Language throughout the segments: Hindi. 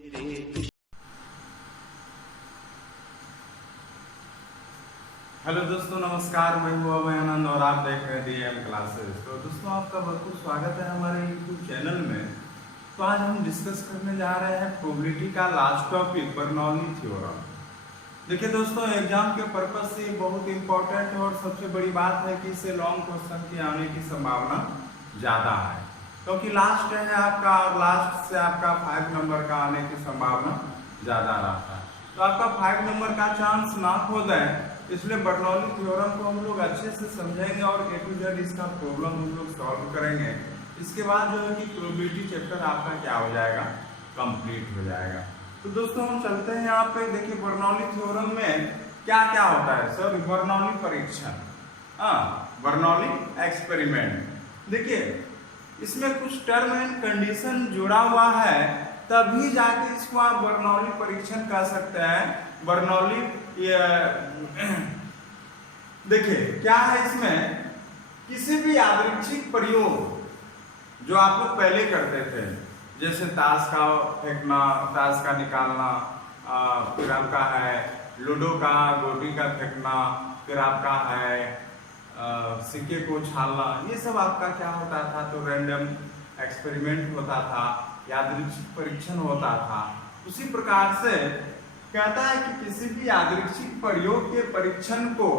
हेलो दोस्तों, नमस्कार। मैं हूँ अभय आनंद और आप देख रहे हैं डीएम क्लासेस। तो दोस्तों, आपका भरपूर स्वागत है हमारे यूट्यूब चैनल में। तो आज हम डिस्कस करने जा रहे हैं प्रोबेबिलिटी का लास्ट टॉपिक, बर्नौली थ्योरम। देखिए दोस्तों, एग्जाम के पर्पज से बहुत इंपॉर्टेंट है और सबसे बड़ी बात है कि इससे लॉन्ग क्वेश्चन के आने की संभावना ज़्यादा है, क्योंकि लास्ट है आपका और लास्ट से आपका 5 नंबर का आने की संभावना ज़्यादा रहता है। तो आपका 5 नंबर का चांस ना खो जाए, इसलिए बर्नौली थ्योरम को हम लोग अच्छे से समझेंगे और A to Z इसका प्रॉब्लम हम लोग सॉल्व करेंगे। इसके बाद जो है कि प्रोबेबिलिटी चैप्टर आपका क्या हो जाएगा, कंप्लीट हो जाएगा। तो दोस्तों, हम चलते हैं यहाँ पे। देखिए, बर्नौली थ्योरम में क्या क्या होता है। सर, बर्नौली परीक्षण, बर्नौली एक्सपेरिमेंट। देखिए, इसमें कुछ टर्म एंड कंडीशन जुड़ा हुआ है, तभी जाके इसको आप बर्नौली परीक्षण कह सकते हैं। बर्नौली देखिए क्या है इसमें, किसी भी यादृच्छिक प्रयोग जो आप लोग पहले करते थे, जैसे ताश का फेंकना, ताश का निकालना, फिर आपका है लूडो का गोटी का फेंकना, फिर आपका है सिक्के को छालना, ये सब आपका क्या होता था, तो रैंडम एक्सपेरिमेंट होता था, यादृच्छिक परीक्षण होता था। उसी प्रकार से कहता है कि किसी भी यादृच्छिक प्रयोग के परीक्षण को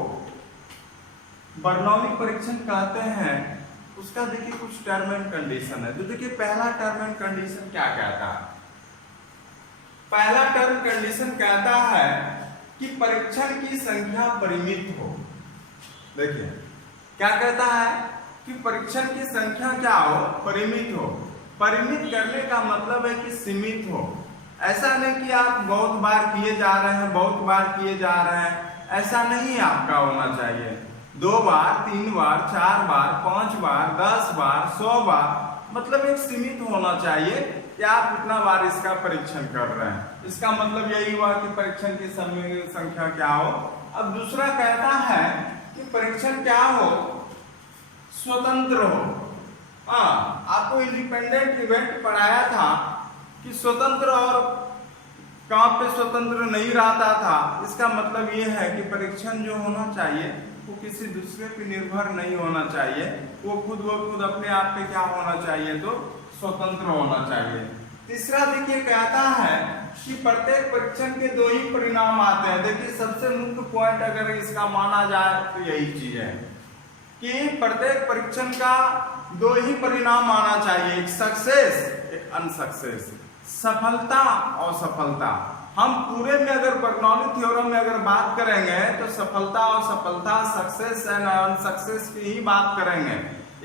बर्नौली परीक्षण कहते हैं। उसका देखिए कुछ टर्म एंड कंडीशन है। तो देखिए, पहला टर्म एंड कंडीशन क्या कहता है। पहला टर्म कंडीशन कहता है कि परीक्षण की संख्या परिमित हो। देखिए क्या कहता है कि परीक्षण की संख्या क्या हो, परिमित हो। परिमित करने का मतलब है कि सीमित हो। ऐसा नहीं कि आप बहुत बार किए जा रहे हैं, बहुत बार किए जा रहे हैं, ऐसा नहीं आपका होना चाहिए। 2 बार, 3 बार, 4 बार, 5 बार, 10 बार, 100 बार, मतलब एक सीमित होना चाहिए कि आप कितना बार इसका परीक्षण कर रहे हैं। इसका मतलब यही हुआ कि परीक्षण की संख्या क्या हो। अब दूसरा कहता है कि परीक्षण क्या हो, स्वतंत्र हो। आपको इंडिपेंडेंट इवेंट पढ़ाया था कि स्वतंत्र, और कहाँ पे स्वतंत्र नहीं रहता था। इसका मतलब ये है कि परीक्षण जो होना चाहिए वो किसी दूसरे पे निर्भर नहीं होना चाहिए, वो खुद अपने आप पे क्या होना चाहिए, तो स्वतंत्र होना चाहिए। तीसरा देखिए कहता है कि प्रत्येक परीक्षण के 2 ही परिणाम आते हैं। देखिए, सबसे मुख्य पॉइंट अगर इसका माना जाए तो यही चीज है कि प्रत्येक परीक्षण का 2 ही परिणाम आना चाहिए, एक सक्सेस, एक अनसक्सेस, सफलता और सफलता। हम पूरे में अगर बर्नौली थ्योरम में अगर बात करेंगे तो सफलता और सफलता, सक्सेस एंड अनसक्सेस की ही बात करेंगे।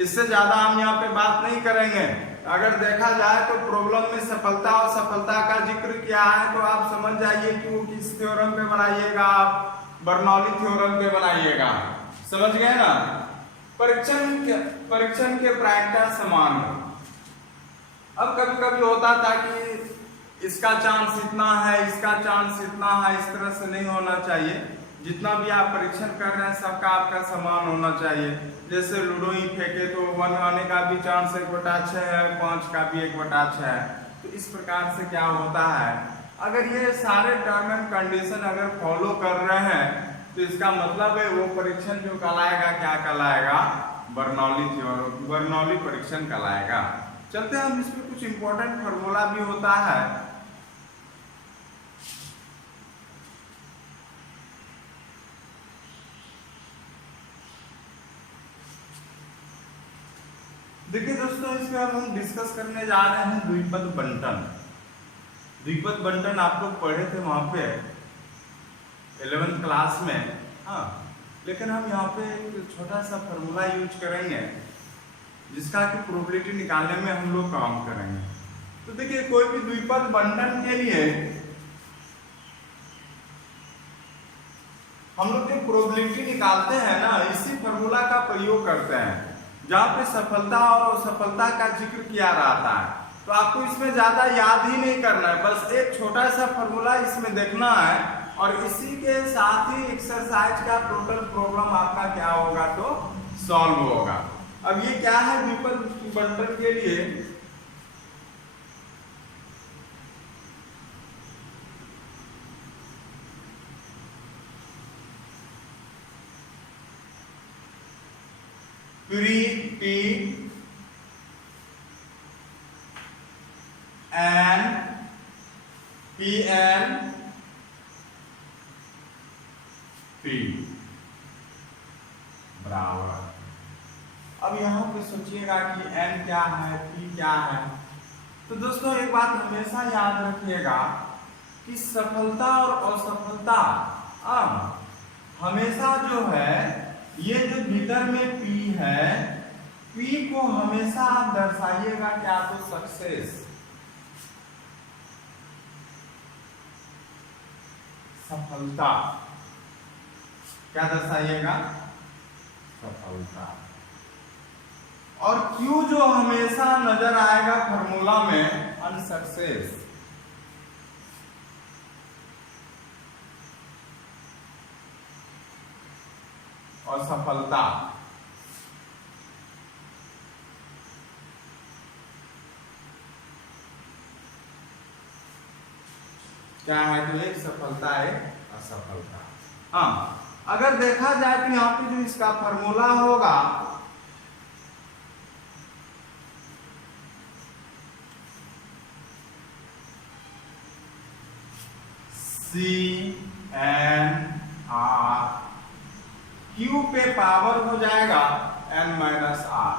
इससे ज्यादा हम यहाँ पे बात नहीं करेंगे। अगर देखा जाए तो प्रॉब्लम में सफलता और सफलता का जिक्र किया है, तो आप समझ जाइए कि वो किस थ्योरम पे बनाइएगा, आप बर्नौली थ्योरम पे बनाइएगा। समझ गए ना। परीक्षण के प्रायिकता समान हो। अब कभी कभी होता था कि इसका चांस इतना है, इसका चांस इतना है, इस तरह से नहीं होना चाहिए। जितना भी आप परीक्षण कर रहे हैं सबका आपका समान होना चाहिए। जैसे लूडो ही फेंके तो 1 आने का भी चांस 1/6 है, 5 का भी 1/6 है। तो इस प्रकार से क्या होता है, अगर ये सारे टर्म एंड कंडीशन अगर फॉलो कर रहे हैं तो इसका मतलब है वो परीक्षण जो कहलाएगा, क्या कहलाएगा, बर्नौली थ्योरम, बर्नौली परीक्षण कहलाएगा। चलते हैं हम, इसमें कुछ इंपॉर्टेंट फार्मूला भी होता है। देखिए दोस्तों, इसमें अब हम डिस्कस करने जा रहे हैं द्विपद बंटन। द्विपद बंटन आप लोग पढ़े थे वहां पे 11th क्लास में, लेकिन हम यहाँ पे एक छोटा सा फार्मूला यूज करेंगे जिसका कि प्रोबेबिलिटी निकालने में हम लोग काम करेंगे। तो देखिए, कोई भी द्विपद बंटन के लिए हम लोग जो प्रोबेबिलिटी निकालते हैं ना, इसी फार्मूला का प्रयोग करते हैं, जहाँ पे सफलता और असफलता का जिक्र किया रहता है। तो आपको इसमें ज्यादा याद ही नहीं करना है, बस एक छोटा सा फार्मूला इसमें देखना है और इसी के साथ ही एक्सरसाइज का टोटल प्रॉब्लम आपका क्या होगा, तो सॉल्व होगा। अब ये क्या है द्विपद बंटन के लिए, प्री T N P N P बराबर। अब यहां पे सोचिएगा कि एन क्या है, पी क्या है। तो दोस्तों एक बात हमेशा याद रखिएगा कि सफलता और असफलता हमेशा जो है, ये जो भीतर में पी है, पी को हमेशा आप दर्शाइएगा क्या, तो सक्सेस, सफलता। क्या दर्शाइएगा, सफलता। और क्यू जो हमेशा नजर आएगा फॉर्मूला में, अनसक्सेस। और सफलता। क्या है, तो एक सफलता एक असफलता। हाँ, अगर देखा जाए तो यहाँ पे जो इसका फॉर्मूला होगा, CNR, Q पे पावर हो जाएगा N minus R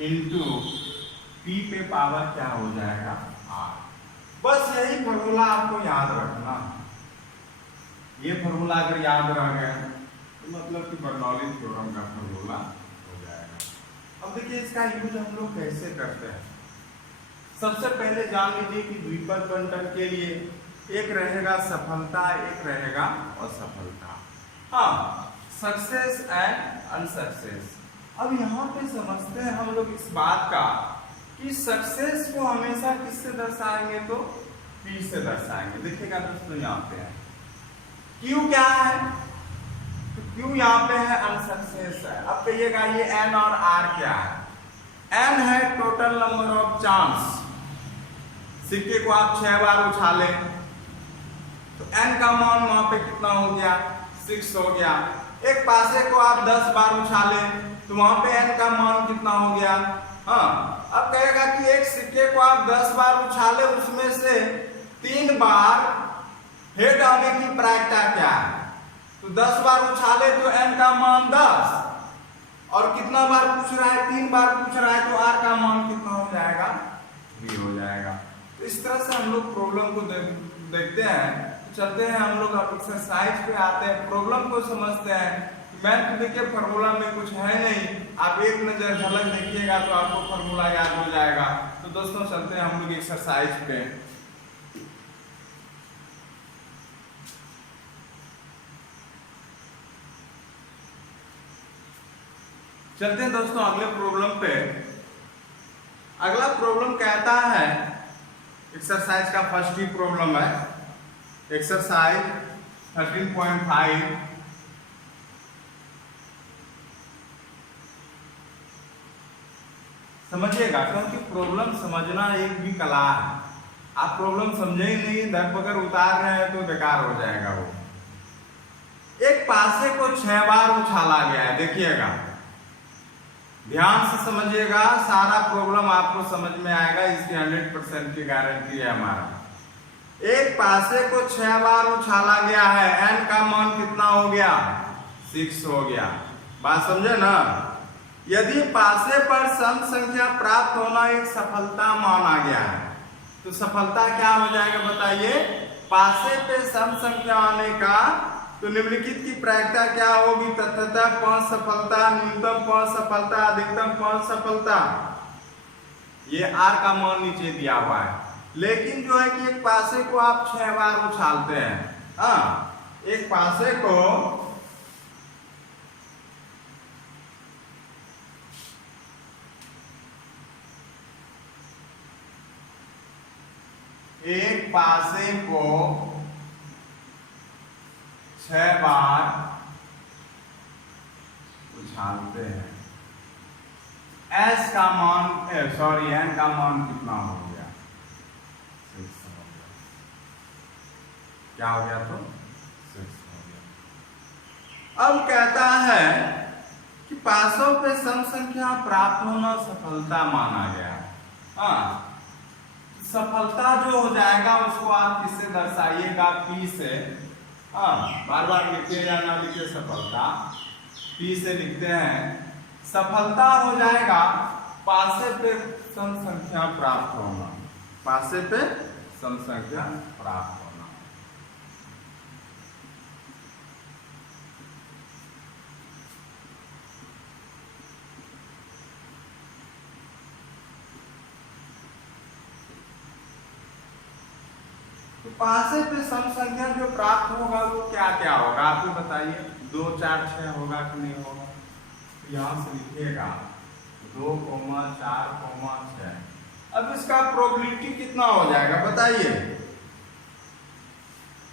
into P पे पावर क्या हो जाएगा, R। बस यही फॉर्मूला आपको याद रखना। ये फॉर्मूला अगर याद रह गया तो मतलब कि बर्नौली थ्योरम का फॉर्मूला हो जाएगा। अब देखिए इसका यूज हम लोग कैसे करते हैं। सबसे पहले जान लीजिए कि द्विपद बंटन के लिए एक रहेगा सफलता, एक रहेगा असफलता। हाँ, सक्सेस एंड अनसक्सेस। अब यहाँ पे समझते हैं हम लोग इस बात का कि सक्सेस को हमेशा किससे दर्शाएंगे, तो P से दर्शाएंगे। देखिएगा दोस्तों यहाँ पे है Q क्या है, तो Q यहाँ पे है अनसक्सेस है। अब कहिएगा ये N और R क्या है। N है टोटल नंबर ऑफ चांस, सिक्के को आप 6 बार उछालें तो N का मान वहां पे कितना हो गया, 6 हो गया। एक पासे को आप 10 बार उछालें तो वहां पे N का मान कितना हो गया। हाँ, अब कहेगा कि एक सिक्के को आप 10 बार उछाले, उसमें से 3 बार हेड आने की प्रायिकता क्या है, तो 10 बार उछाले तो N का मान 10, और कितना बार पूछ रहा है, 3 बार पूछ रहा है, तो R का मान कितना हो जाएगा, 3 हो जाएगा। तो इस तरह से हम लोग प्रॉब्लम को देखते हैं। तो चलते हैं हम लोग एक्सरसाइज पे आते हैं, प्रॉब्लम को समझते हैं। मैथ देखिए फॉर्मूला में कुछ है नहीं, आप एक नजर झलक देखिएगा तो आपको फॉर्मूला याद हो जाएगा। तो दोस्तों चलते हैं हम लोग एक्सरसाइज पे। चलते हैं दोस्तों अगले प्रॉब्लम पे। अगला प्रॉब्लम कहता है, एक्सरसाइज का फर्स्ट ही प्रॉब्लम है, एक्सरसाइज 13.5। समझिएगा, क्योंकि प्रॉब्लम समझना एक भी कला है। आप प्रॉब्लम समझे ही नहीं, दर पकड़ उतार रहे हैं तो बेकार हो जाएगा वो। एक पासे को 6 बार उछाला गया है, देखिएगा ध्यान से समझिएगा, सारा प्रॉब्लम आपको समझ में आएगा, इसकी 100% की गारंटी है हमारा। एक पासे को 6 बार उछाला गया है, N का मान कितना हो गया, 6 हो गया। बात समझे ना। यदि पासे पर सम संख्या प्राप्त होना एक सफलता माना गया है, तो सफलता क्या हो जाएगा बताइए। पासे पे सम संख्या आने का तो निम्नलिखित की प्रायिकता क्या होगी, तथातः 5 सफलता, न्यूनतम 5 सफलता, अधिकतम 5 सफलता। ये R का मान नीचे दिया हुआ है, लेकिन जो है कि एक पासे को आप 6 बार उछालते हैं। हाँ, एक पासे को एक पासे को 6 बार उछालते हैं। S का मान N का मान कितना हो गया, 6 हो गया। क्या हो गया, तो 6 हो गया। अब कहता है कि पासों पे सम संख्या प्राप्त होना सफलता माना गया। हाँ, सफलता जो हो जाएगा उसको आप किससे दर्शाइएगा? P से। हाँ, बार बार लिखते या ना लिखे सफलता, P से लिखते हैं। सफलता हो जाएगा पासे पे सम संख्या प्राप्त होना, पासे पे सम संख्या प्राप्त होना। तो पासे पे सम संख्या जो प्राप्त होगा वो क्या क्या होगा आप ही बताइए। 2 4 6 होगा कि नहीं होगा? यहां से लिखिएगा 2, 4, 6। अब इसका प्रोबेबिलिटी कितना हो जाएगा बताइए?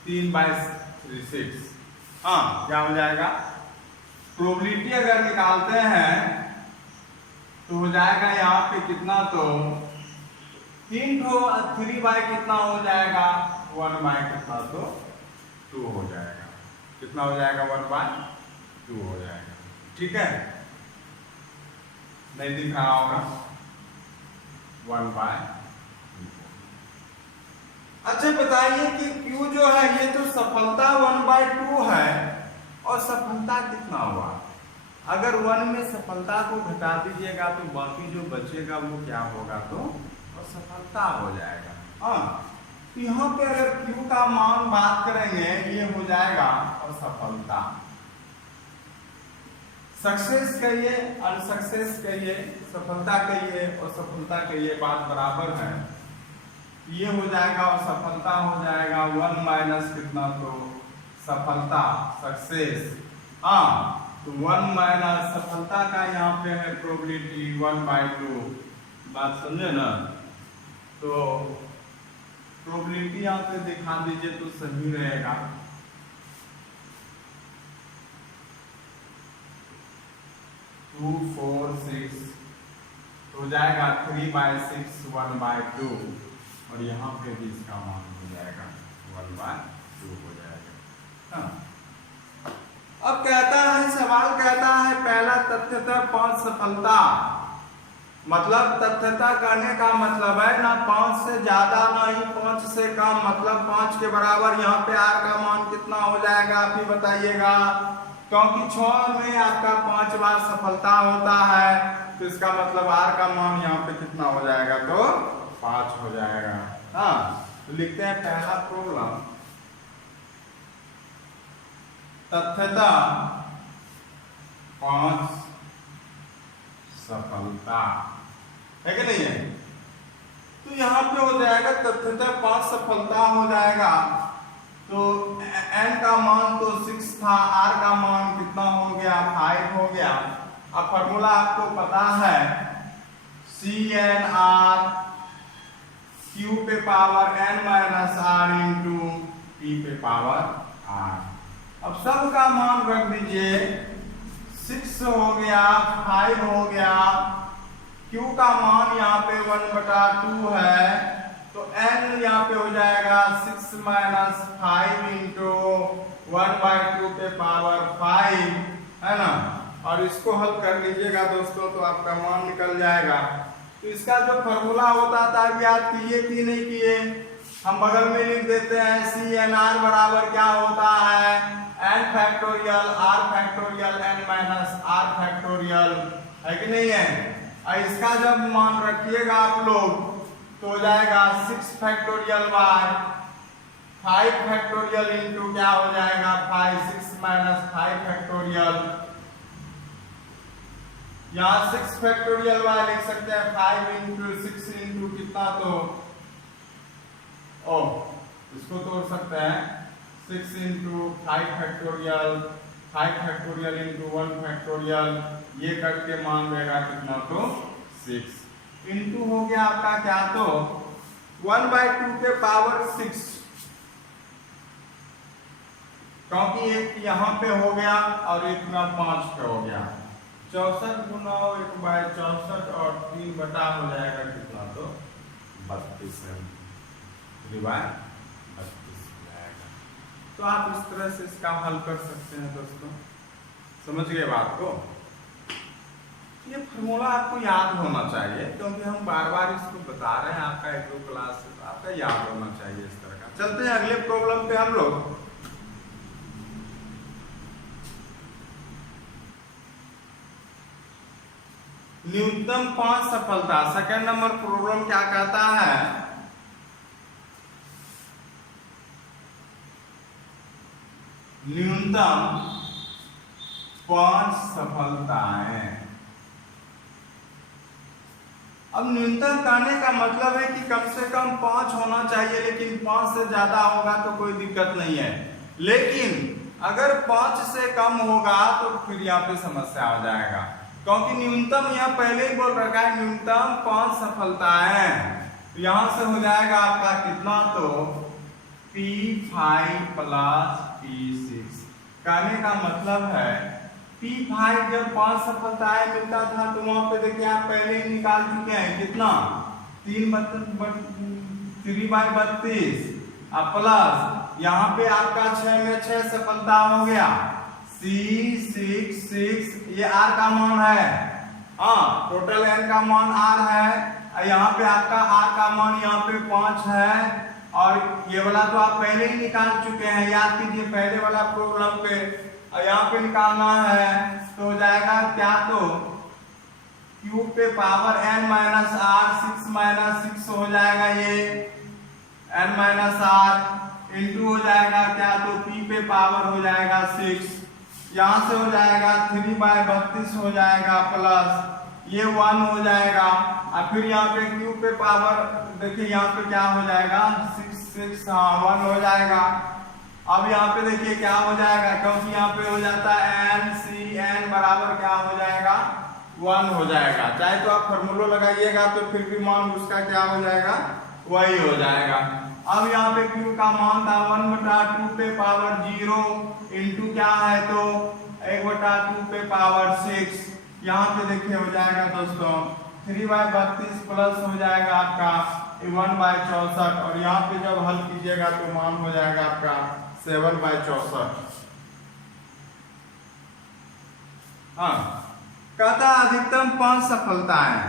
3/6। हाँ, क्या हो जाएगा? प्रोबेबिलिटी अगर निकालते हैं तो हो जाएगा यहाँ पे कितना? तो 3 बाय कितना हो जाएगा? 1 बाय कितना? तो 2 हो जाएगा। कितना हो जाएगा? 1/2 हो जाएगा। ठीक है, नहीं दिख रहा होगा? 1/2। अच्छा बताइए कि Q जो है ये तो सफलता 1/2 है और सफलता कितना हुआ? अगर 1 में सफलता को घटा दीजिएगा तो बाकी जो बचेगा वो क्या होगा? तो असफलता हो जाएगा। हाँ, तो यहाँ पे अगर Q का मान बात करेंगे ये हो जाएगा असफलता। सक्सेस कहिए, अनसक्सेस कहिए, सफलता कहिए और सफलता कहिए, बात बराबर है। ये हो जाएगा और सफलता हो जाएगा 1 माइनस कितना? तो सफलता, सक्सेस। हाँ, तो 1 माइनस सफलता का यहाँ पे है प्रोबेबिलिटी 1/2। बात समझे ना? तो प्रोबेबिलिटी यहाँ पे दिखा दीजिए तो सही रहेगा। टू 4 6 हो जाएगा 3/6 1/2 और यहाँ पे भी इसका मान हो जाएगा 1/2 हो जाएगा। हाँ, अब कहता है, सवाल कहता है पहला तथ्यता 5 सफलता, मतलब तथ्यता करने का मतलब है ना 5 से ज्यादा ना ही 5 से कम, मतलब 5 के बराबर। यहाँ पे R का मान कितना हो जाएगा आप ही बताइएगा? क्योंकि 6 में आपका 5 बार सफलता होता है तो इसका मतलब R का मान यहाँ पे कितना हो जाएगा? तो 5 हो जाएगा। हाँ, तो लिखते हैं पहला प्रॉब्लम, तथ्यता 5 सफलता है कि नहीं है? तो यहाँ पे हो जाएगा तथ्यता 5 सफलता हो जाएगा। तो n का मान तो 6 था, r का मान कितना हो गया? 5 हो गया। अब फॉर्मूला आपको पता है CnR Q पे power n minus r into P पे पावर r। अब सब का मान रख दीजिए। 6 हो गया, 5 हो गया, Q का मान यहाँ पे 1/2 है तो n यहाँ पे हो जाएगा 6 माइनस 5 इंटू 1/2 पे पावर 5, है ना? और इसको हल कर लीजिएगा दोस्तों तो आपका मान निकल जाएगा। तो इसका जो फॉर्मूला होता था याद किए कि नहीं किए? हम बगल में लिख देते हैं CnR बराबर क्या होता है? n factorial r factorial n minus r factorial, है कि नहीं है? और इसका जब मान रखिएगा आप लोग तो हो जाएगा 6 फैक्टोरियल बाय 5 फैक्टोरियल इंटू क्या हो जाएगा? 5 6 माइनस 5 फैक्टोरियल। यहाँ 6 फैक्टोरियल बाय लिख सकते हैं 5 इंटू 6 इंटू कितना? तो इसको तोड़ सकते हैं 6 into 5 factorial, 5 factorial into 1 factorial, ये करके मान रहेगा कितना? तो 6 इंटू हो गया आपका क्या? तो 1/2 पे पावर 6, क्योंकि एक यहाँ पे हो गया और एक ना 5 पे हो गया। 64 गुना 1/64 और 3 बटा हो जाएगा कितना? तो 32 है, 3/32 हो जाएगा। तो आप इस तरह से इसका हल कर सकते हैं दोस्तों। समझ गए बात को? ये फॉर्मूला आपको याद होना चाहिए, क्योंकि हम बार बार इसको बता रहे हैं, आपका एक दो क्लास आपका याद होना चाहिए इस तरह का। चलते हैं अगले प्रॉब्लम पे हम लोग। न्यूनतम 5 सफलता, सेकंड नंबर प्रॉब्लम क्या कहता है? न्यूनतम 5 सफलताएं। अब न्यूनतम कहने का मतलब है कि कम से कम 5 होना चाहिए, लेकिन 5 से ज्यादा होगा तो कोई दिक्कत नहीं है, लेकिन अगर 5 से कम होगा तो फिर यहाँ पे समस्या हो जाएगा, क्योंकि न्यूनतम यहाँ पहले ही बोल रखा है न्यूनतम 5 सफलताएं। यहां से हो जाएगा आपका कितना, तो P5 प्लस P6। कहने का मतलब है P5 जब 5 सफलताएं मिलता था तो वहां पे देखिए आप पहले ही निकाल चुके हैं कितना, 3/32 प्लस यहाँ पे आपका 6 में 6 सफलता हो गया, C6 ये R का मान है, हाँ टोटल N का मान R है, यहाँ पे आपका R का मान यहाँ पे 5 है, और ये वाला तो आप पहले ही निकाल चुके हैं, याद कीजिए पहले वाला प्रॉब्लम पे, और यहाँ पे निकालना है तो हो जाएगा क्या, तो Q पे power N minus R, 6 minus 6 हो जाएगा ये N माइनस R इंटू हो जाएगा क्या, तो P पे पावर हो जाएगा 6, यहाँ से हो जाएगा 3/32 हो जाएगा प्लस ये 1 हो जाएगा, और फिर यहाँ पे Q पे पावर देखिए यहाँ पे क्या हो जाएगा 6 हाँ 1 हो जाएगा। अब यहाँ पे देखिए क्या हो जाएगा, क्योंकि यहाँ पे हो जाता है NCN बराबर क्या हो जाएगा 1 हो जाएगा, चाहे तो आप फॉर्मूला लगाइएगा तो फिर भी मान उसका क्या हो जाएगा वही हो जाएगा। अब यहाँ पे Q का मान था 1/2 पे पावर 0 इंटू क्या है तो 1/2 पे पावर 6, यहाँ पे देखिए हो जाएगा दोस्तों 3/32 प्लस हो जाएगा आपका 1/64, और यहाँ पे जब हल कीजिएगा तो मान हो जाएगा आपका 7/64। हाँ कहता अधिकतम 5 सफलताएं।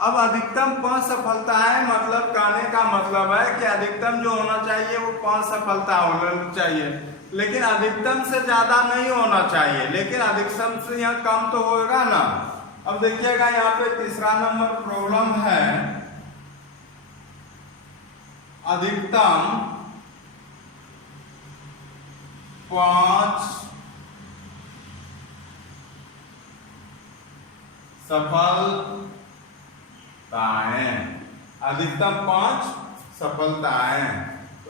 अब अधिकतम 5 सफलताएं मतलब कहने का मतलब है कि अधिकतम जो होना चाहिए वो 5 सफलता होना चाहिए, लेकिन अधिकतम से ज्यादा नहीं होना चाहिए, लेकिन अधिकतम से यहाँ कम तो होगा ना। अब देखिएगा यहाँ पे तीसरा नंबर प्रॉब्लम है अधिकतम 5 सफलताएं, अधिकतम 5 सफलताएं।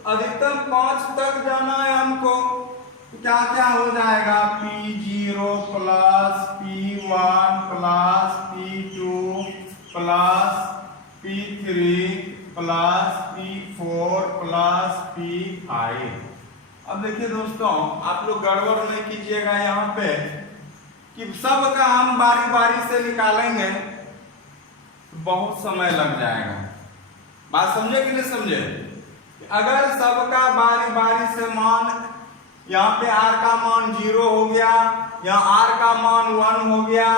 अधिकतम 5 तक जाना है हमको, क्या क्या हो जाएगा P0 plus P1 plus P2 plus P3 plus P4 plus P5। अब देखिए दोस्तों आप लोग गड़बड़ नहीं कीजिएगा यहाँ पे कि सब का हम बारी बारी से निकालेंगे तो बहुत समय लग जाएगा। बात समझे कि नहीं समझे? अगर सबका बारी बारी से मान, यहाँ पे R का मान 0 हो गया, यहाँ R का मान 1 हो गया,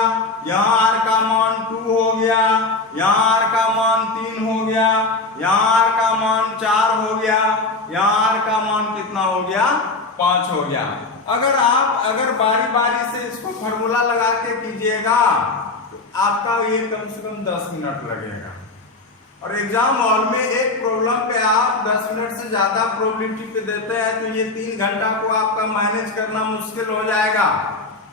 यहाँ R का मान 2 हो गया, यहाँ R का मान 3 हो गया, यहाँ R का मान 4 हो गया, यहाँ R का मान कितना हो गया 5 हो गया। अगर बारी बारी से इसको फॉर्मूला लगा के कीजिएगा तो आपका ये कम से कम 10 मिनट लगेगा, और एग्जाम हॉल में एक प्रॉब्लम पे आप 10 मिनट से ज्यादा प्रोबेबिलिटी पे देते हैं तो ये 3 घंटा को आपका मैनेज करना मुश्किल हो जाएगा।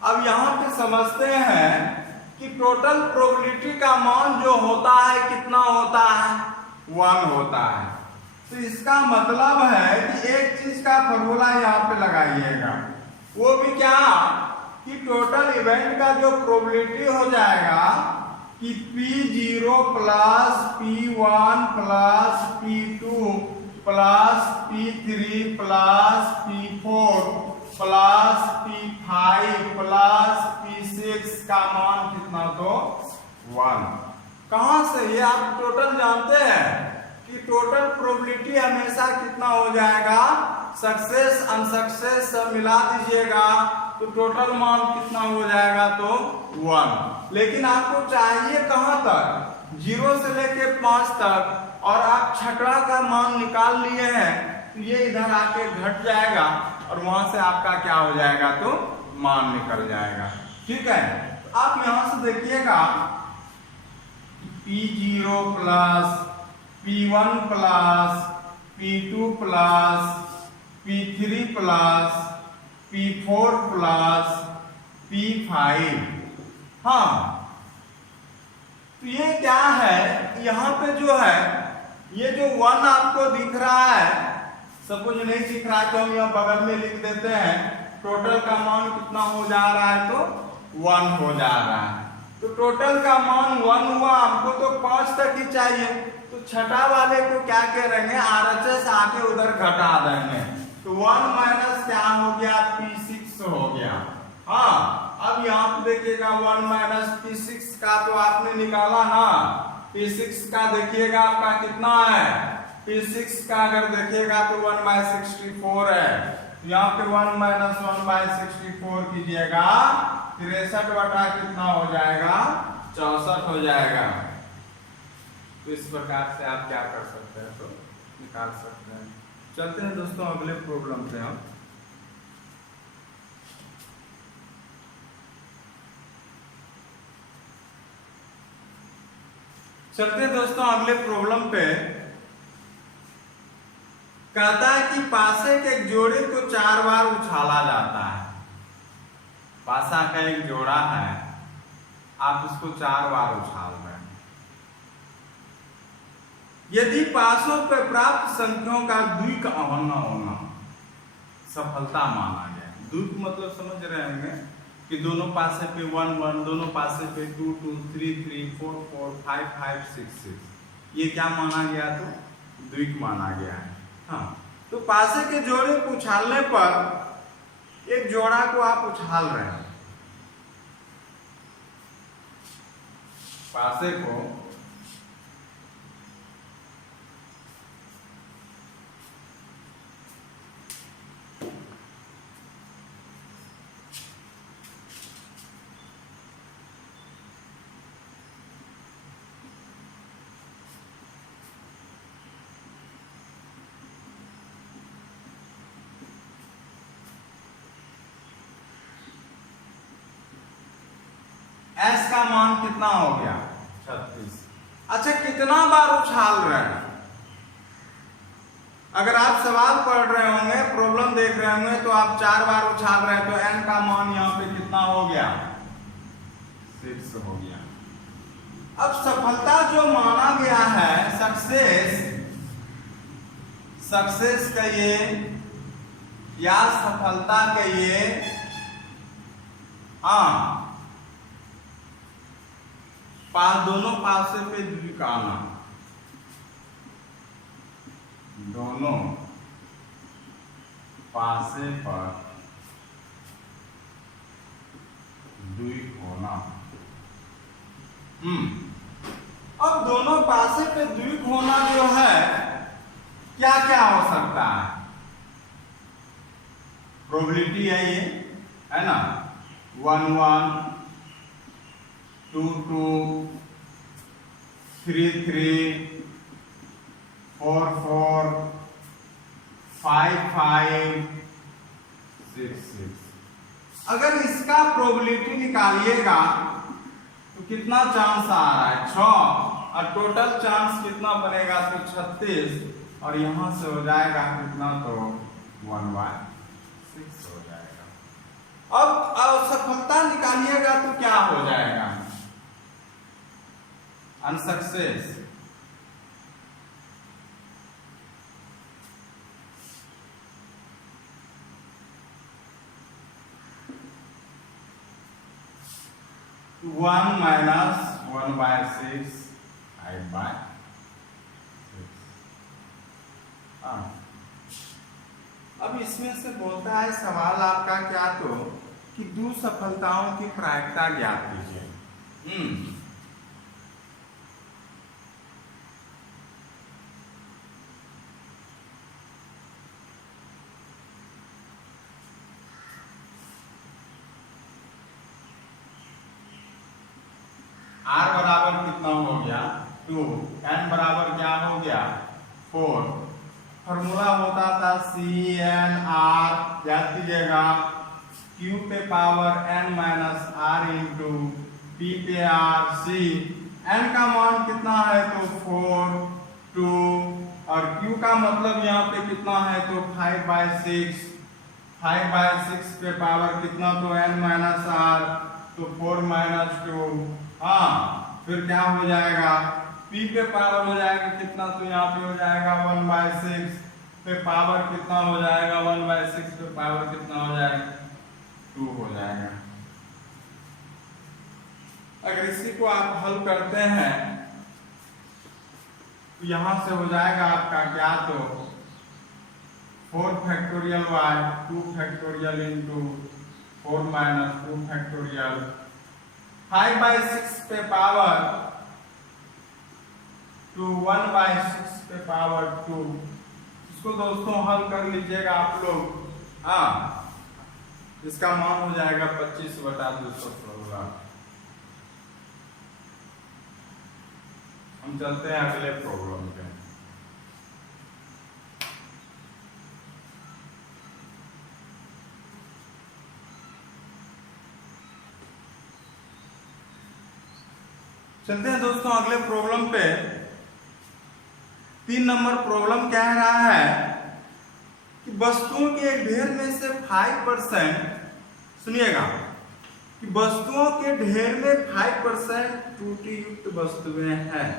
अब यहाँ पे समझते हैं कि टोटल प्रोबेबिलिटी का मान जो होता है कितना होता है 1 होता है। तो इसका मतलब है कि एक चीज का फॉर्मूला यहाँ पे लगाइएगा, वो भी क्या कि टोटल इवेंट का जो प्रोबेबिलिटी हो जाएगा कि P0 plus P1 plus P2 plus P3 plus P4 plus P5 plus P6 का मान कितना तो 1। कहां से ये आप टोटल जानते हैं कि टोटल प्रोबेबिलिटी हमेशा कितना हो जाएगा, सक्सेस अनसक्सेस सब मिला दीजिएगा तो टोटल मान कितना हो जाएगा, तो 1। लेकिन आपको चाहिए कहां तक, 0 से लेके 5 तक, और आप छठवा का मान निकाल लिए हैं, तो ये इधर आके घट जाएगा और वहां से आपका क्या हो जाएगा, तो मान निकल जाएगा। ठीक है, तो आप यहां से देखिएगा P0 plus P1 plus P2 plus P3 plus P4 plus P5। हाँ, तो ये क्या है, यहाँ पे जो है ये जो 1 आपको दिख रहा है, सपोज नहीं दिख रहा है तो हम यहाँ बगल में लिख देते हैं, टोटल का मान कितना हो जा रहा है, तो 1 हो जा रहा है। तो टोटल का मान 1 हुआ, हमको तो 5 तक ही चाहिए, तो छठा वाले को क्या करेंगे, RHS आके उधर घटा देंगे, तो 1 माइनस क्या हो गया, P6 हो गया। हाँ, अब यहाँ पे देखिएगा 1 माइनस P6 का तो आपने निकाला ना, P6 का देखिएगा आपका कितना है, P6 का अगर देखिएगा तो 1/64 है, यहाँ पे 1 माइनस 1/64 कीजिएगा, 63 बटा कितना हो जाएगा, 64 हो जाएगा। तो इस प्रकार से आप क्या कर सकते हैं, तो निकाल सकते हैं। चलते हैं दोस्तों अगले प्रॉब्लम पे हम। चलते दोस्तों अगले प्रॉब्लम पे। कहता है कि पासे के एक जोड़े को 4 बार उछाला जाता है। पासा का एक जोड़ा है, आप इसको 4 बार उछाल रहे हैं। यदि पासों पर प्राप्त संख्याओं का द्विक अवना होना सफलता माना गया। द्विक मतलब समझ रहे होंगे कि दोनों पासे पे 1 1, दोनों पासे पे 2 2, 3 3, 4 4, 5 5, 6 6, ये क्या माना गया, तो द्विक माना गया है। हाँ, तो पासे के जोड़े को उछालने पर एक जोड़ा को आप उछाल रहे हैं, पासे को S का मान कितना हो गया, 36। अच्छा, कितना बार उछाल रहे हैं, अगर आप सवाल पढ़ रहे होंगे, प्रॉब्लम देख रहे होंगे, तो आप 4 बार उछाल रहे हैं, तो n का मान यहाँ पे कितना हो गया, 6 हो गया। अब सफलता जो माना गया है, सक्सेस कहिए या सफलता कहिए, हाँ, दोनों पासे पे द्विक आना, दोनों पासे पर द्विक होना। अब दोनों पासे पे द्विक होना जो है, क्या क्या हो सकता है, प्रोबेबिलिटी है ये, है ना, 1 1, 2 2, 3 3, 4 4, 5 5, 6 6। अगर इसका प्रोबेबिलिटी निकालिएगा तो कितना चांस आ रहा है, 6, और टोटल चांस कितना बनेगा, तो 36, और यहां से हो जाएगा कितना, तो 1/6 हो जाएगा। अब असफलता निकालिएगा तो क्या हो जाएगा, अनसक्सेस, वन माइनस 1/6, 8/6। अब इसमें से बोलता है सवाल आपका क्या, तो कि 2 सफलताओं की प्रायिकता ज्ञात कीजिए। r बराबर कितना हो गया 2, n बराबर क्या हो गया 4। फॉर्मूला होता था CnR, याद कीजिएगा, Q पे power n minus r into P पे r C। n का मान कितना है तो 4, 2 और Q का मतलब यहाँ पे कितना है तो 5/6। 5/6 पे पावर कितना तो n माइनस r, तो 4 माइनस 2। हाँ, फिर क्या हो जाएगा P पे पावर हो जाएगा कितना तो यहाँ पे हो जाएगा 1/6 पे पावर कितना हो जाएगा 1/6 पे पावर कितना हो जाएगा 2 हो जाएगा। अगर इसी को आप हल करते हैं तो यहां से हो जाएगा आपका क्या तो 4 factorial y 2 factorial into 4 minus 2 factorial 5/6 पे पावर टू 1/6 पे पावर 2। इसको दोस्तों हल कर लीजिएगा आप लोग। हाँ, इसका मान हो जाएगा 25/216। हम चलते हैं अगले प्रॉब्लम पे। चलते हैं दोस्तों अगले प्रॉब्लम पे। 3 नंबर प्रॉब्लम कह रहा है कि वस्तुओं के एक ढेर में से 5%, सुनिएगा, कि वस्तुओं के ढेर में 5% त्रुटि युक्त वस्तुएं हैं।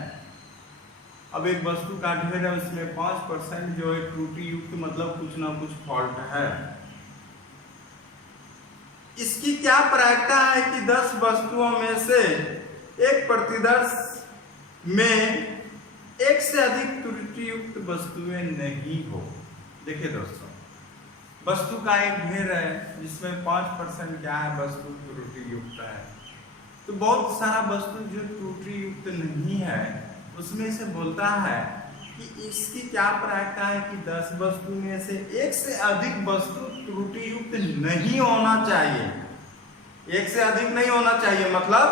अब एक वस्तु का ढेर है, उसमें 5% जो है त्रुटि युक्त, मतलब कुछ ना कुछ फॉल्ट है। इसकी क्या प्रायिकता है कि 10 वस्तुओं में से एक प्रतिदर्श में एक से अधिक त्रुटि युक्त वस्तुएं नहीं हो। देखिए दोस्तों, वस्तु का एक ढेर है जिसमें 5% क्या है वस्तु त्रुटि युक्त है, तो बहुत सारा वस्तु जो त्रुटि युक्त नहीं है उसमें से बोलता है कि इसकी क्या प्रायिकता है कि 10 वस्तु में से एक से अधिक वस्तु त्रुटि युक्त नहीं होना चाहिए। एक से अधिक नहीं होना चाहिए मतलब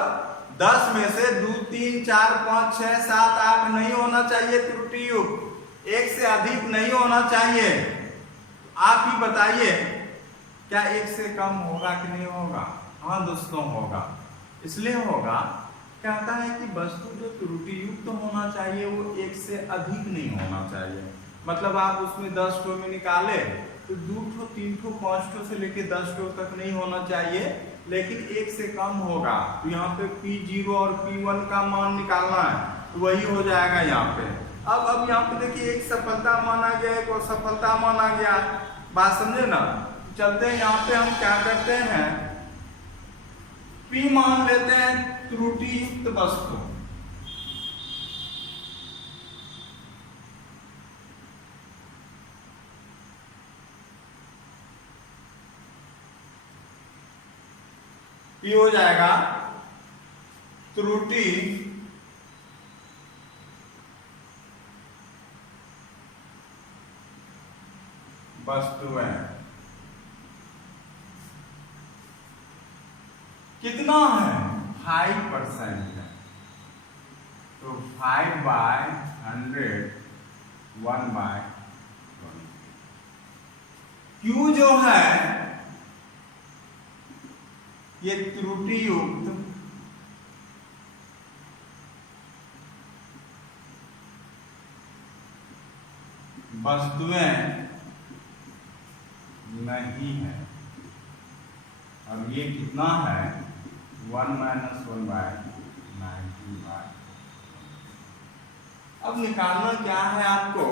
10 में से 2, 3, 4, 5, 6, 7, 8 नहीं होना चाहिए त्रुटि युक्त, एक से अधिक नहीं होना चाहिए। आप ही बताइए क्या एक से कम होगा कि नहीं होगा? हाँ दोस्तों होगा। इसलिए होगा, कहता है कि वस्तु जो त्रुटि युक्त होना चाहिए वो एक से अधिक नहीं होना चाहिए। मतलब आप उसमें 10 ठो में निकाले तो 2 ठो, 3 ठो, 5 ठो से लेके 10 ठो तक नहीं होना चाहिए, लेकिन एक से कम होगा। तो यहाँ पे P0 और P1 का मान निकालना है, तो वही हो जाएगा यहाँ पे। अब यहाँ पे देखिए एक सफलता माना गया, एक और सफलता माना गया। बात समझे ना? चलते हैं यहाँ पे, हम क्या करते हैं, P मान लेते हैं त्रुटि युक्त वस्तु। P हो जाएगा त्रुटि वस्तुएं। कितना है? 5% है, तो 5/100 1/20। Q जो है ये त्रुटि युक्त वस्तुएं नहीं है, और ये कितना है 1-1/90। अब निकालना क्या है आपको,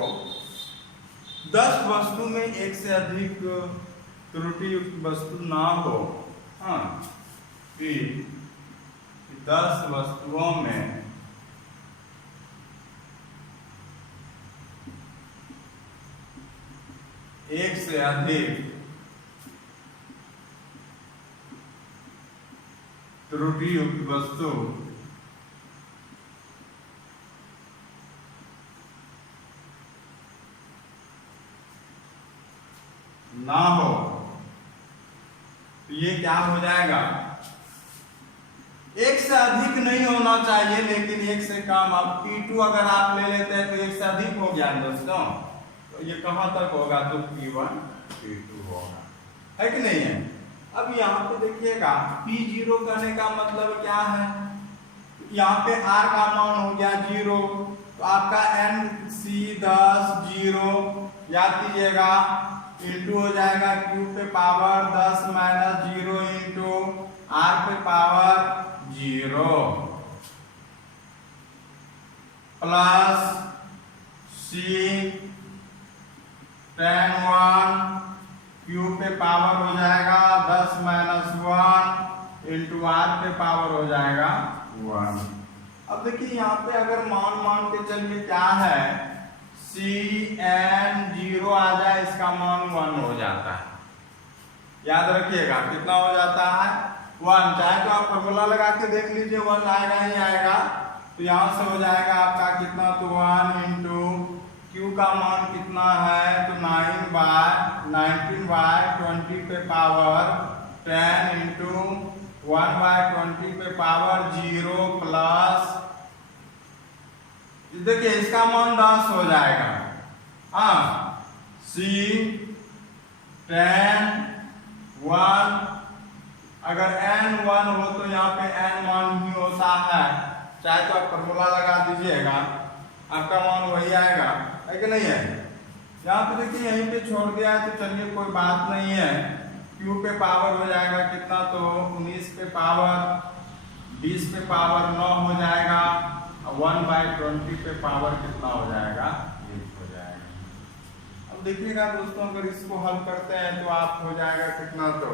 10 वस्तु में एक से अधिक त्रुटि युक्त वस्तु ना हो। हाँ, फिर 10 वस्तुओं में एक से अधिक त्रुटि युक्त वस्तु ना हो, तो ये क्या हो जाएगा एक से अधिक नहीं होना चाहिए, लेकिन एक से कम। अब P2 अगर आप ले लेते हैं तो एक से अधिक हो गया दोस्तों, तो ये कहां तक होगा, तो P1 P2 होगा, है कि नहीं है। अब यहाँ पे देखिएगा P0 करने का मतलब क्या है, यहाँ पे R का मान हो गया 0, तो आपका NC 10 0 याद कीजिएगा, इंटू हो जाएगा Q पे पावर 10 माइनस 0 इंटू R पे पावर 0 प्लस C 10 1 Q पे पावर हो जाएगा 10 माइनस 1 इंटू R पे पावर हो जाएगा 1। अब देखिए यहाँ पे अगर मान के चलिए क्या है, CN 0 आ जाए, इसका मान 1 हो जाता है, याद रखिएगा कितना हो जाता है 1। चाहे तो आप फॉर्मूला लगा के देख लीजिए 1 आएगा ही आएगा, तो यहाँ से हो जाएगा आपका कितना, तो 1 इंटू Q का मान कितना है, तो 19/20 पे पावर 10 इंटू 1/20 पे पावर 0 प्लस, देखिए इसका मान 10 हो जाएगा। हाँ, C 10 1, अगर n 1 हो तो यहाँ पे n मान ही होता है, चाहे तो आप फॉर्मूला लगा दीजिएगा, आपका मान वही आएगा, है कि नहीं है। यहाँ पे देखिए यहीं पे छोड़ दिया है, तो चलिए कोई बात नहीं है। Q पे पावर हो जाएगा कितना, तो 19 पे पावर 20 पे पावर 9 हो जाएगा, 1/20 पे पावर कितना हो जाएगा, 1 हो जाएगा। अब देखिएगा दोस्तों, अगर इसको हल करते हैं तो आप हो जाएगा कितना, तो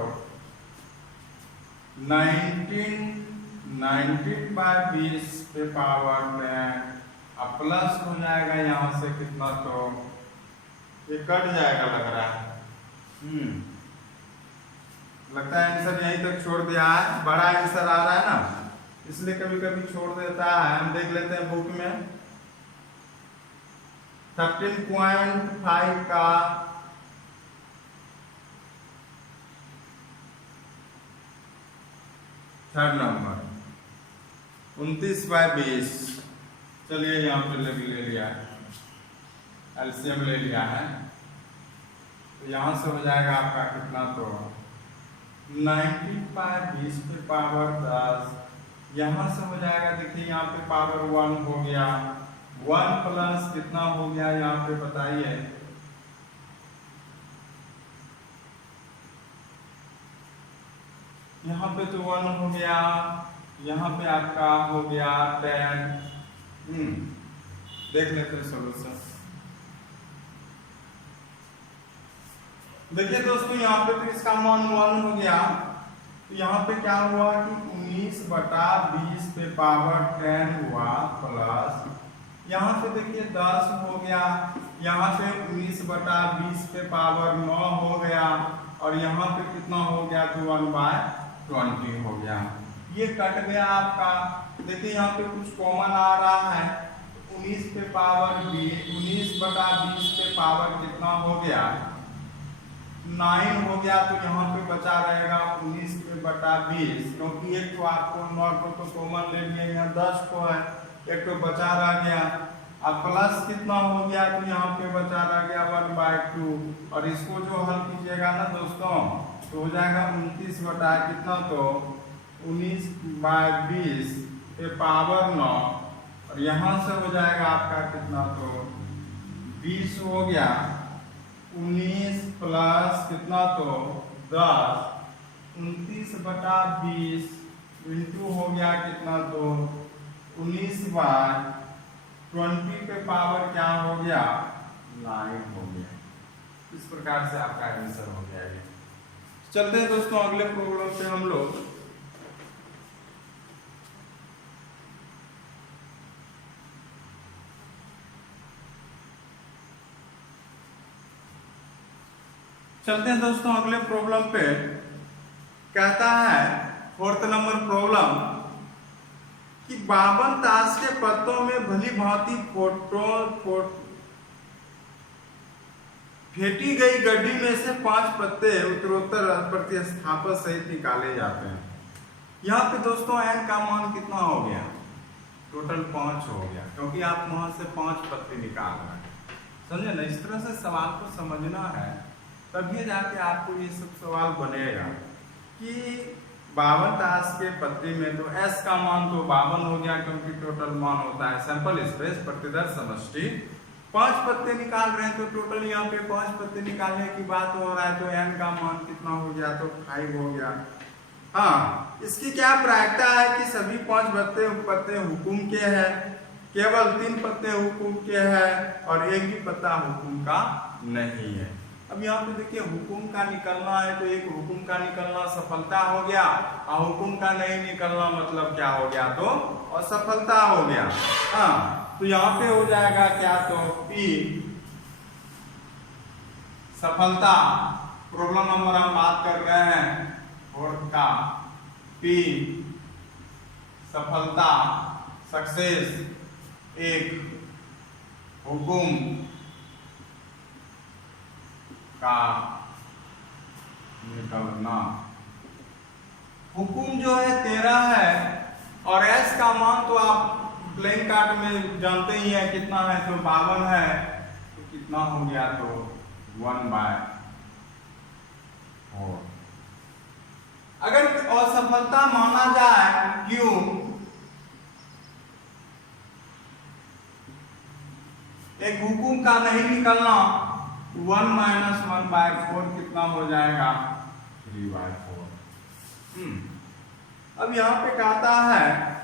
19/20 पे पावर 10, अब प्लस हो जाएगा यहाँ से कितना, तो ये कट जाएगा लग रहा है। लगता है आंसर यहीं तक छोड़ दिया है, बड़ा आंसर आ रहा है ना, इसलिए कभी कभी छोड़ देता है। हम देख लेते हैं बुक में 13.5 का थर्ड नंबर 29/20, चलिए यहाँ पे ले लिया है, एलसीएम ले लिया है, तो यहाँ से हो जाएगा आपका कितना, तो 19/20 पे पावर 10, यहाँ से हो जाएगा, देखिए यहाँ पे पावर 1 हो गया, 1 प्लस कितना हो गया यहाँ पे बताइए, यहाँ पे तो 1 हो गया, यहाँ पे आपका हो गया 10। देख लेते हैं सोल्यूशन। देखिए दोस्तों यहाँ पे तो इसका मान 1 हो गया, तो यहाँ पे क्या हुआ कि 19/20 पे पावर 10 हुआ, प्लस यहाँ पे देखिए 10 हो गया, यहाँ पे 19/20 पे पावर 9 हो गया, और यहाँ पे कितना हो गया, तो 1/20 हो गया। ये कट गया आपका, देखिए यहाँ पे कुछ कॉमन आ रहा है, 19 पे पावर 19/20 पे पावर कितना हो गया, 9 हो गया, तो यहाँ पे बचा रहेगा 19/20, क्योंकि एक तो आपको 9 को तो कॉमन ले लिए, यहाँ 10 को है, एक तो बचा रह गया, अब प्लस कितना हो गया, तो यहाँ पे बचा रह गया 1/2, और इसको जो हल कीजिएगा ना दोस्तों, तो हो जाएगा 29 बटा कितना, तो 19/20 पे पावर 9, और यहाँ से हो जाएगा आपका कितना, तो 20 हो गया, 19 प्लस कितना, तो 10, 29/20 इंटू हो गया कितना, तो 19/20 पे पावर क्या हो गया, 9 हो गया। इस प्रकार से आपका आंसर हो गया है। चलते हैं दोस्तों अगले प्रॉब्लम पे हम लोग। चलते हैं दोस्तों अगले प्रॉब्लम पे। कहता है 4th नंबर प्रॉब्लम कि 52 ताश के पत्तों में भली भांति फेंटी गई गड्डी में से 5 पत्ते उत्तरोत्तर प्रतिस्थापन सहित निकाले जाते हैं। यहाँ पे दोस्तों n का मान कितना हो गया, टोटल 5 हो गया, क्योंकि आप वहां से 5 पत्ते निकाल रहे हैं। समझे ना, इस तरह से सवाल को समझना है, तभी जाके आपको ये सब सवाल बनेगा कि 52 ताश के पत्ते में तो s का मान तो 52 हो गया, क्योंकि टोटल मान होता है सैंपल स्पेस प्रतिदर्श समष्टि। 5 पत्ते निकाल रहे हैं तो टोटल यहाँ पे 5 पत्ते निकालने की बात हो रहा है, तो n का मान कितना हो गया, तो 5 हो गया। हाँ, इसकी क्या प्रायिकता है कि सभी 5 पत्ते हुकुम के हैं, केवल 3 पत्ते हुकुम के हैं और एक भी पत्ता हुकुम का नहीं है। अब यहाँ पे देखिए हुकुम का निकलना है, तो एक हुकुम का निकलना सफलता हो गया, और हुकुम का नहीं निकलना मतलब क्या हो गया, तो असफलता हो गया। हाँ, तो यहाँ पे हो जाएगा क्या, तो P सफलता, प्रॉब्लम नंबर हम बात कर रहे हैं 4 का, P सफलता सक्सेस, एक हुकुम का निकलना। हुकुम जो है 13 है और s का मान तो आप प्लेइंग कार्ड में जानते ही है कितना है, तो 52 है, तो कितना हो गया, तो 1/4। अगर असफलता माना जाए क्यों, एक हुकुम का नहीं निकलना, 1 - 1/4 कितना हो जाएगा, 3/4। अब यहाँ पे कहता है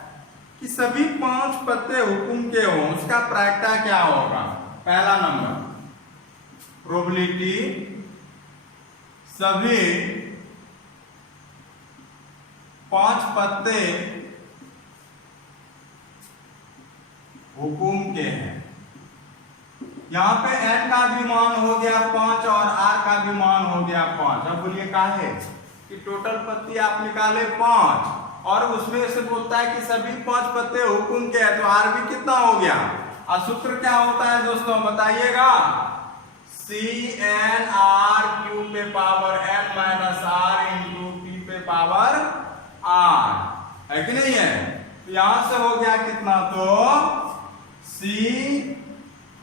कि सभी 5 पत्ते हुकुम के हों, उसका प्रायिकता क्या होगा। पहला नंबर, प्रोबेबिलिटी सभी 5 पत्ते हुकुम के हैं। यहाँ पे n का भी मान हो गया 5 और r का भी मान हो गया 5। अब बोलिए काहे कि टोटल पत्ती आप निकाले 5 और उसमें से बोलता है कि सभी 5 पत्ते हुकुम के हैं, तो r भी कितना हो गया। और सूत्र क्या होता है दोस्तों बताइएगा, CNR पे power n - r into p पे पावर r, है कि नहीं है। तो यहां से हो गया कितना, तो C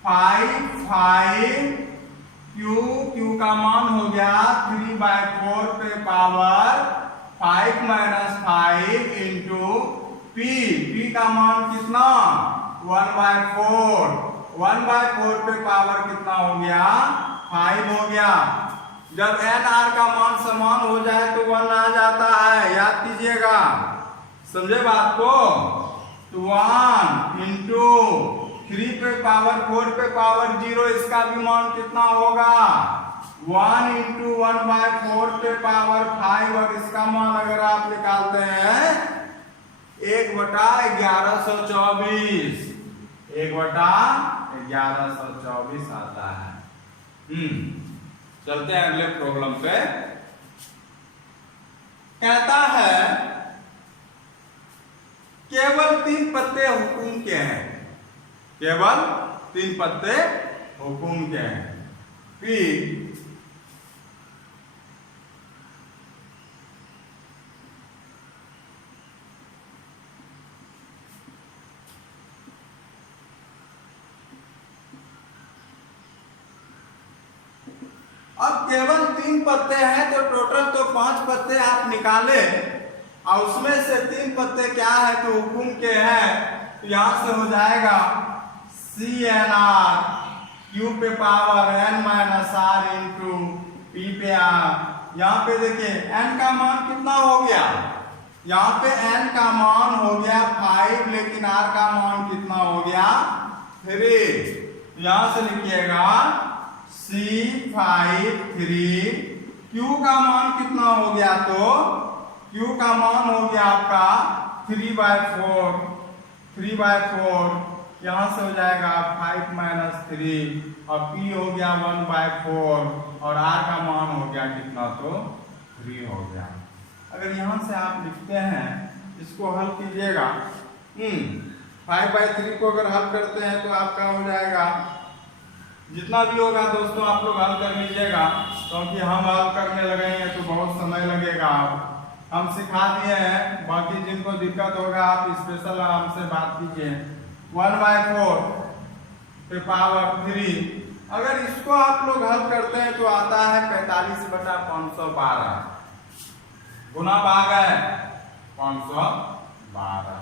5 Q का मान हो गया 3/4 पे पावर 5 - 5 इंटू P का मान कितना 1/4 पे पावर कितना हो गया 5 हो गया। जब n r का मान समान हो जाए तो 1 आ जाता है, याद कीजिएगा, समझे बात को। तो 1 इंटू 3 पे पावर 4 पे पावर 0, इसका भी मान कितना होगा 1 इंटू 1/4 पे पावर 5, और इसका मान अगर आप निकालते हैं 1/1124, 1/1124 आता है। चलते हैं अगले प्रॉब्लम पे। कहता है केवल 3 पत्ते हुकुम के हैं, केवल 3 पत्ते हुकुम के हैं। P अब केवल 3 पत्ते हैं, तो टोटल तो 5 पत्ते आप निकाले और उसमें से 3 पत्ते क्या है, तो हुकुम के हैं। तो यहां से हो जाएगा CNR Q पे power n - r into P पे r। यहाँ पे देखिए n का मान कितना हो गया, यहाँ पे n का मान हो गया 5, लेकिन r का मान कितना हो गया 3। यहां से लिखिएगा C5 3, Q का मान कितना हो गया, तो Q का मान हो गया आपका 3/4। यहां से हो जाएगा 5 - 3 और P हो गया 1/4 और R का मान हो गया कितना, तो 3 हो गया। अगर यहां से आप लिखते हैं, इसको हल कीजिएगा, 5/3 को अगर हल करते हैं तो आपका हो जाएगा, जितना भी होगा दोस्तों आप लोग हल कर लीजिएगा, क्योंकि हम हल करने लगेंगे तो बहुत समय लगेगा। हम सिखा दिए हैं, बाकी जिनको दिक्कत होगा आप स्पेशल हमसे बात कीजिए। 1/4 पे पावर 3, अगर इसको आप लोग हल करते हैं तो आता है 45/512, गुना भाग है 512।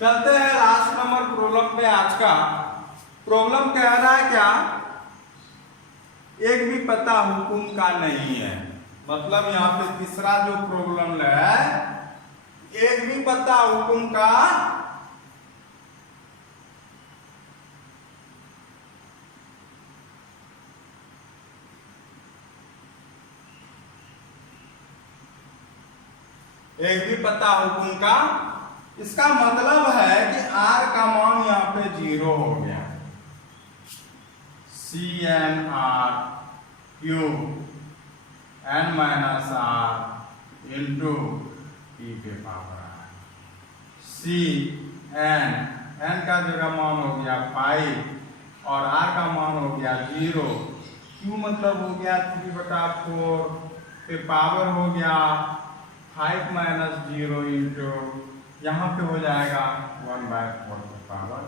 चलते हैं लास्ट नंबर प्रॉब्लम पे। आज का प्रॉब्लम कह रहा है क्या, एक भी पता हुकुम का नहीं है। मतलब यहाँ पे तीसरा जो प्रॉब्लम है, एक भी पता हुकुम का एक भी पता हुकुम का, इसका मतलब है कि r का मान यहाँ पे 0 हो गया। CNR cube n minus r into e पे पावर r। n का जगह मान हो गया 5 और r का मान हो गया 0। q मतलब हो गया 3/4 पे पावर हो गया 5 माइनस 0 इंटू यहाँ पे हो जाएगा 1/4 पे पावर।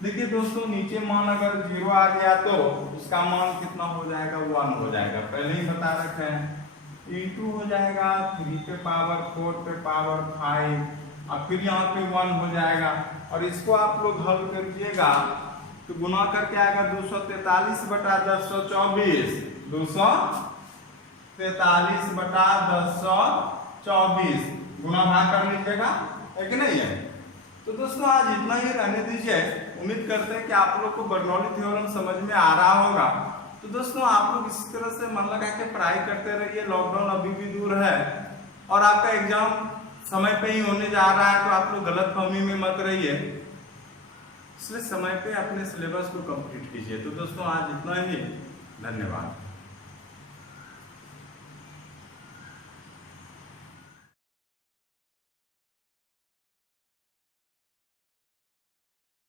देखिए दोस्तों, नीचे मान अगर 0 आ गया तो उसका मान कितना हो जाएगा, 1 हो जाएगा, पहले ही बता रखे हैं। इंटू हो जाएगा 3 पे पावर 4 पे पावर 5 और फिर यहाँ पे 1 हो जाएगा। और इसको आप लोग हल करिएगा तो गुना करके आएगा 243/1024, 243/1024 गुना भाग कर लीजिएगा, है कि नहीं है। तो दोस्तों आज इतना ही रहने दीजिए। उम्मीद करते हैं कि आप लोग को बर्नौली थ्योरम समझ में आ रहा होगा। तो दोस्तों आप लोग इसी तरह से मन लगा के पढ़ाई करते रहिए, लॉकडाउन अभी भी दूर है और आपका एग्जाम समय पे ही होने जा रहा है, तो आप लोग गलतफहमी में मत रहिए, इसलिए समय पे अपने सिलेबस को कंप्लीट कीजिए। तो दोस्तों आज इतना ही, धन्यवाद।